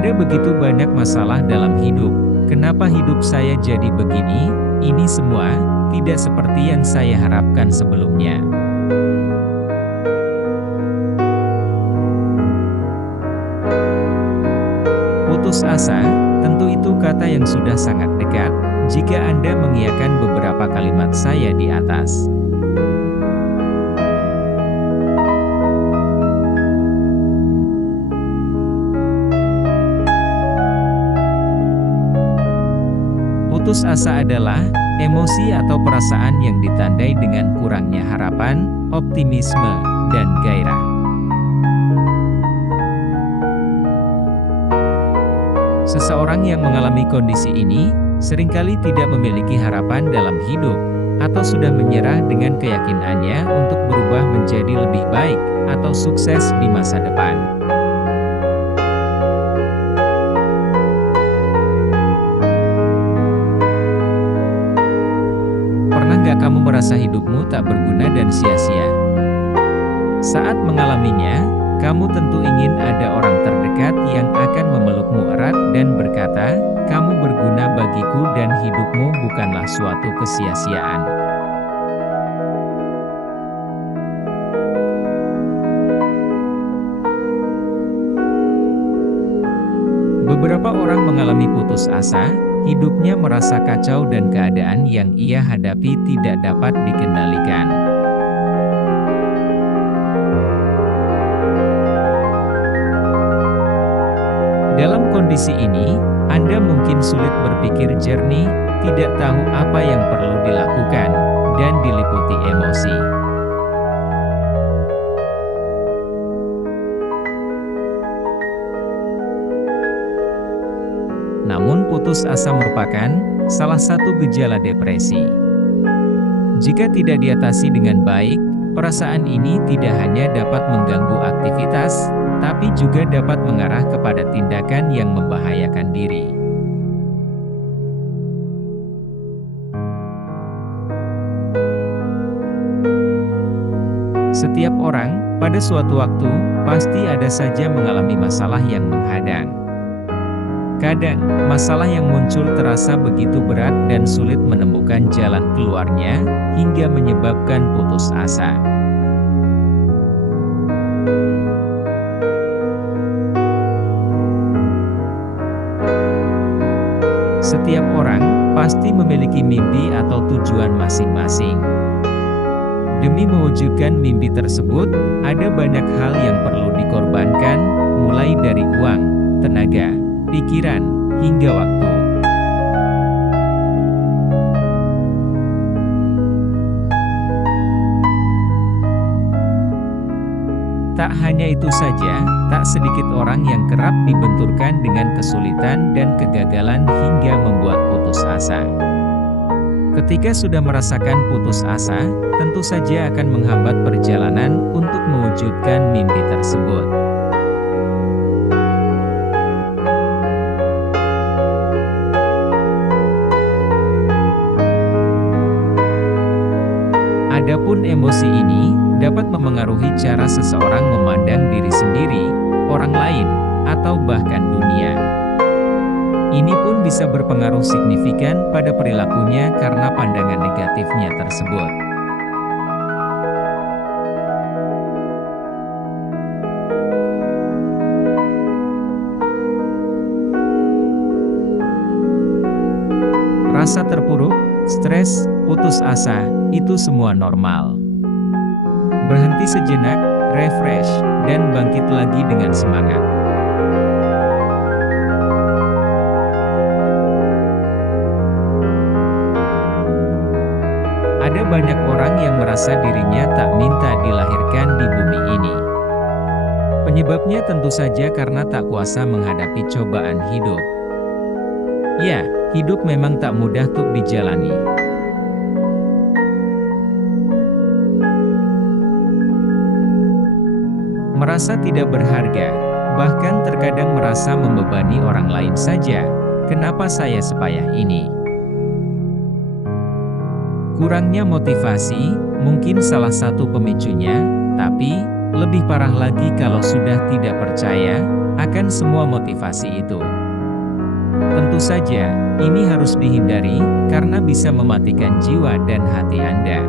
Ada begitu banyak masalah dalam hidup. Kenapa hidup saya jadi begini? Ini semua tidak seperti yang saya harapkan sebelumnya. Putus asa, tentu itu kata yang sudah sangat dekat, jika Anda mengiyakan beberapa kalimat saya di atas. Putus asa adalah emosi atau perasaan yang ditandai dengan kurangnya harapan, optimisme, dan gairah. Seseorang yang mengalami kondisi ini, seringkali tidak memiliki harapan dalam hidup, atau sudah menyerah dengan keyakinannya untuk berubah menjadi lebih baik, atau sukses di masa depan. Pernah nggak kamu merasa hidupmu tak berguna dan sia-sia? Saat mengalaminya, kamu tentu ingin ada orang terdekat yang akan memelukmu erat dan berkata, "Kamu berguna bagiku dan hidupmu bukanlah suatu kesia-siaan." Beberapa orang mengalami putus asa, hidupnya merasa kacau dan keadaan yang ia hadapi tidak dapat dikendalikan. Dalam kondisi ini, Anda mungkin sulit berpikir jernih, tidak tahu apa yang perlu dilakukan, dan diliputi emosi. Namun putus asa merupakan salah satu gejala depresi. Jika tidak diatasi dengan baik, perasaan ini tidak hanya dapat mengganggu aktivitas, tapi juga dapat mengarah kepada tindakan yang membahayakan diri. Setiap orang, pada suatu waktu, pasti ada saja mengalami masalah yang menghadang. Kadang, masalah yang muncul terasa begitu berat dan sulit menemukan jalan keluarnya, hingga menyebabkan putus asa. Setiap orang pasti memiliki mimpi atau tujuan masing-masing. Demi mewujudkan mimpi tersebut, ada banyak hal yang perlu dikorbankan, mulai dari uang, tenaga, pikiran, hingga waktu. Tak hanya itu saja, tak sedikit orang yang kerap dibenturkan dengan kesulitan dan kegagalan hingga membuat putus asa. Ketika sudah merasakan putus asa, tentu saja akan menghambat perjalanan untuk mewujudkan mimpi tersebut. Adapun emosi ini dapat memengaruhi cara seseorang memandang diri sendiri, orang lain, atau bahkan dunia. Ini pun bisa berpengaruh signifikan pada perilakunya karena pandangan negatifnya tersebut. Rasa terpuruk, stres, putus asa, itu semua normal. Berhenti sejenak, refresh, dan bangkit lagi dengan semangat. Ada banyak orang yang merasa dirinya tak minta dilahirkan di bumi ini. Penyebabnya tentu saja karena tak kuasa menghadapi cobaan hidup. Ya, hidup memang tak mudah untuk dijalani. Merasa tidak berharga, bahkan terkadang merasa membebani orang lain saja. Kenapa saya sepayah ini? Kurangnya motivasi, mungkin salah satu pemicunya, tapi lebih parah lagi kalau sudah tidak percaya, akan semua motivasi itu. Tentu saja, ini harus dihindari, karena bisa mematikan jiwa dan hati Anda.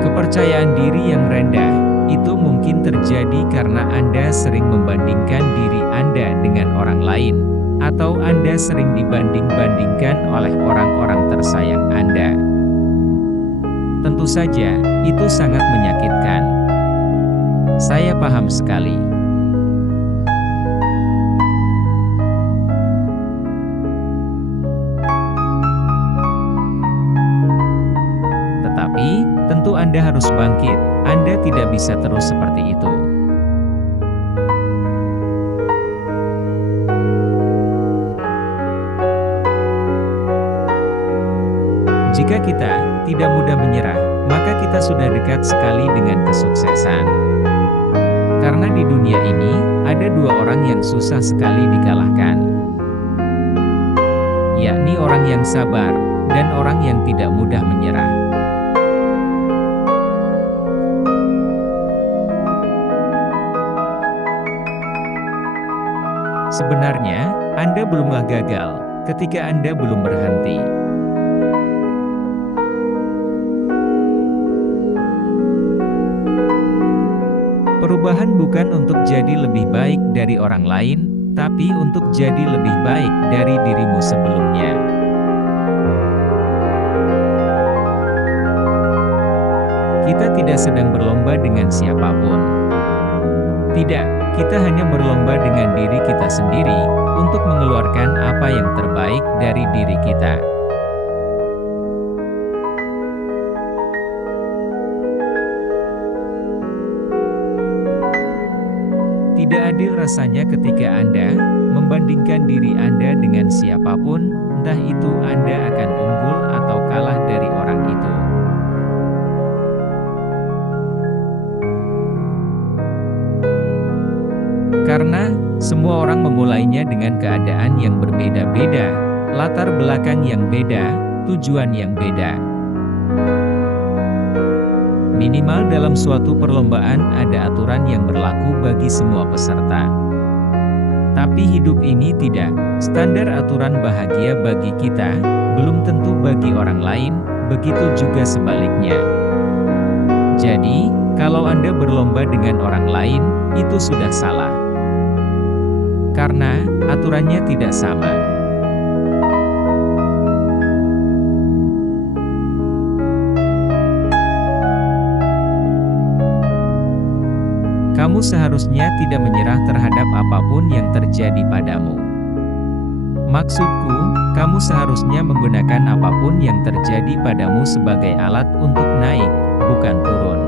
Kepercayaan diri yang rendah, itu mungkin terjadi karena Anda sering membandingkan diri Anda dengan orang lain, atau Anda sering dibanding-bandingkan oleh orang-orang tersayang Anda. Tentu saja, itu sangat menyakitkan. Saya paham sekali. Tetapi, tentu Anda harus bangkit. Anda tidak bisa terus seperti itu. Jika kita tidak mudah menyerah, maka kita sudah dekat sekali dengan kesuksesan. Karena di dunia ini, ada dua orang yang susah sekali dikalahkan, yakni orang yang sabar, dan orang yang tidak mudah menyerah. Sebenarnya, Anda belumlah gagal, ketika Anda belum berhenti. Perubahan bukan untuk jadi lebih baik dari orang lain, tapi untuk jadi lebih baik dari dirimu sebelumnya. Kita tidak sedang berlomba dengan siapapun. Tidak, kita hanya berlomba dengan diri kita sendiri, untuk mengeluarkan apa yang terbaik dari diri kita. Tidak adil rasanya ketika Anda membandingkan diri Anda dengan siapapun, entah itu Anda akan unggul atau kalah dari orang itu. Karena, semua orang memulainya dengan keadaan yang berbeda-beda, latar belakang yang beda, tujuan yang beda. Minimal dalam suatu perlombaan ada aturan yang berlaku bagi semua peserta. Tapi hidup ini tidak, standar aturan bahagia bagi kita, belum tentu bagi orang lain, begitu juga sebaliknya. Jadi, kalau Anda berlomba dengan orang lain, itu sudah salah. Karena, aturannya tidak sama. Kamu seharusnya tidak menyerah terhadap apapun yang terjadi padamu. Maksudku, kamu seharusnya menggunakan apapun yang terjadi padamu sebagai alat untuk naik, bukan turun.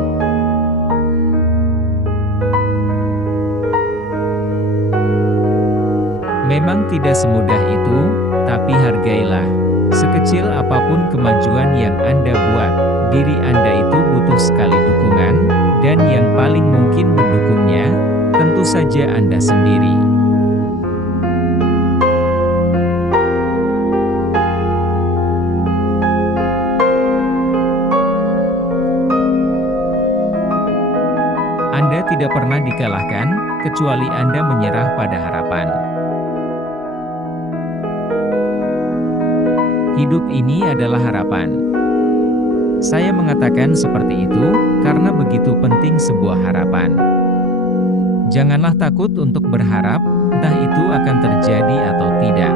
Memang tidak semudah itu, tapi hargailah. Sekecil apapun kemajuan yang Anda buat, diri Anda itu butuh sekali dukungan, dan yang paling mungkin mendukungnya, tentu saja Anda sendiri. Anda tidak pernah dikalahkan, kecuali Anda menyerah pada harapan. Hidup ini adalah harapan. Saya mengatakan seperti itu, karena begitu penting sebuah harapan. Janganlah takut untuk berharap, entah itu akan terjadi atau tidak.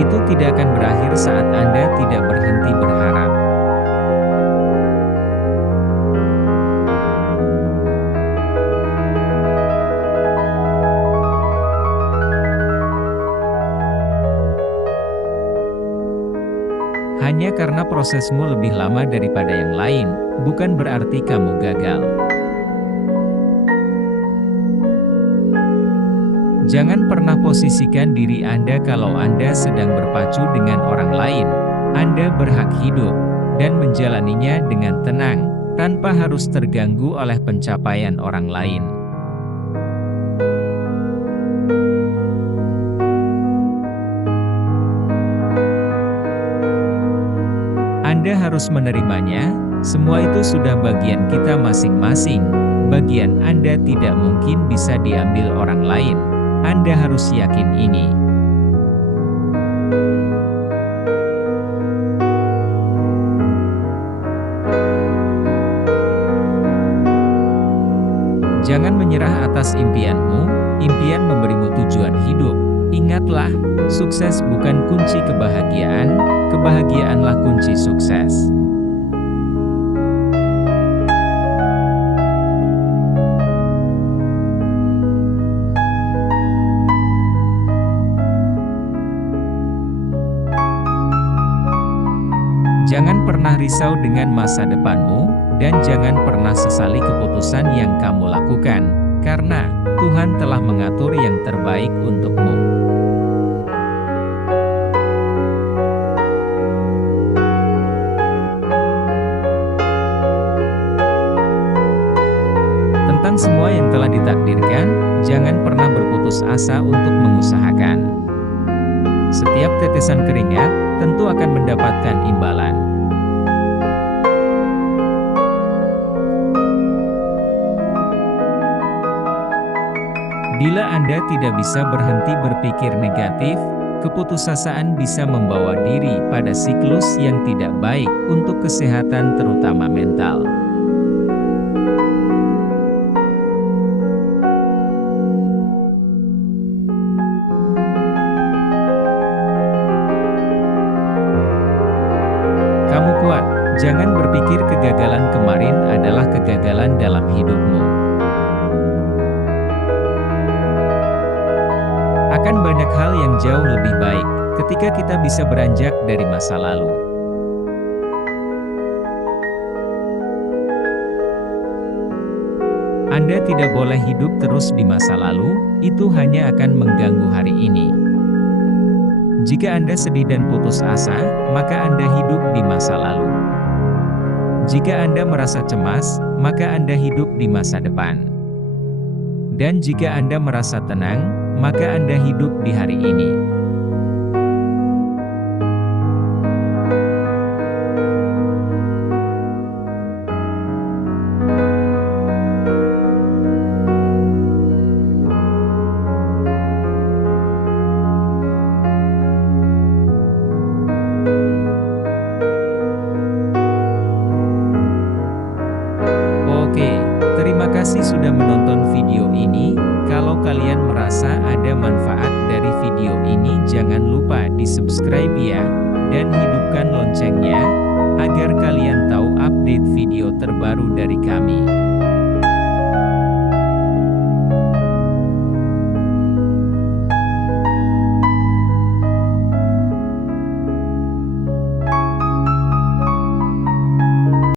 Itu tidak akan berakhir saat Anda tidak berhenti berharap. Hanya karena prosesmu lebih lama daripada yang lain, bukan berarti kamu gagal. Jangan pernah posisikan diri Anda kalau Anda sedang berpacu dengan orang lain. Anda berhak hidup, dan menjalaninya dengan tenang, tanpa harus terganggu oleh pencapaian orang lain. Anda harus menerimanya, semua itu sudah bagian kita masing-masing. Bagian Anda tidak mungkin bisa diambil orang lain. Anda harus yakin ini. Jangan menyerah atas impianmu, impian memberimu tujuan hidup. Ingatlah, sukses bukan kunci kebahagiaan, kebahagiaanlah kunci sukses. Jangan pernah risau dengan masa depanmu, dan jangan pernah sesali keputusan yang kamu lakukan, karena Tuhan telah mengatur yang terbaik untukmu. Tentang semua yang telah ditakdirkan, jangan pernah berputus asa untuk mengusahakan. Setiap tetesan keringat tentu akan mendapatkan imbalan. Bila Anda tidak bisa berhenti berpikir negatif, keputusasaan bisa membawa diri pada siklus yang tidak baik untuk kesehatan terutama mental. Kamu kuat, jangan berpikir kegagalan kemarin adalah kegagalan dalam hidupmu. Akan banyak hal yang jauh lebih baik, ketika kita bisa beranjak dari masa lalu. Anda tidak boleh hidup terus di masa lalu, itu hanya akan mengganggu hari ini. Jika Anda sedih dan putus asa, maka Anda hidup di masa lalu. Jika Anda merasa cemas, maka Anda hidup di masa depan. Dan jika Anda merasa tenang, maka Anda hidup di hari ini. Oke, terima kasih sudah menonton video ini. Kalau kalian merasa ada manfaat dari video ini, jangan lupa di-subscribe ya, dan hidupkan loncengnya, agar kalian tahu update video terbaru dari kami.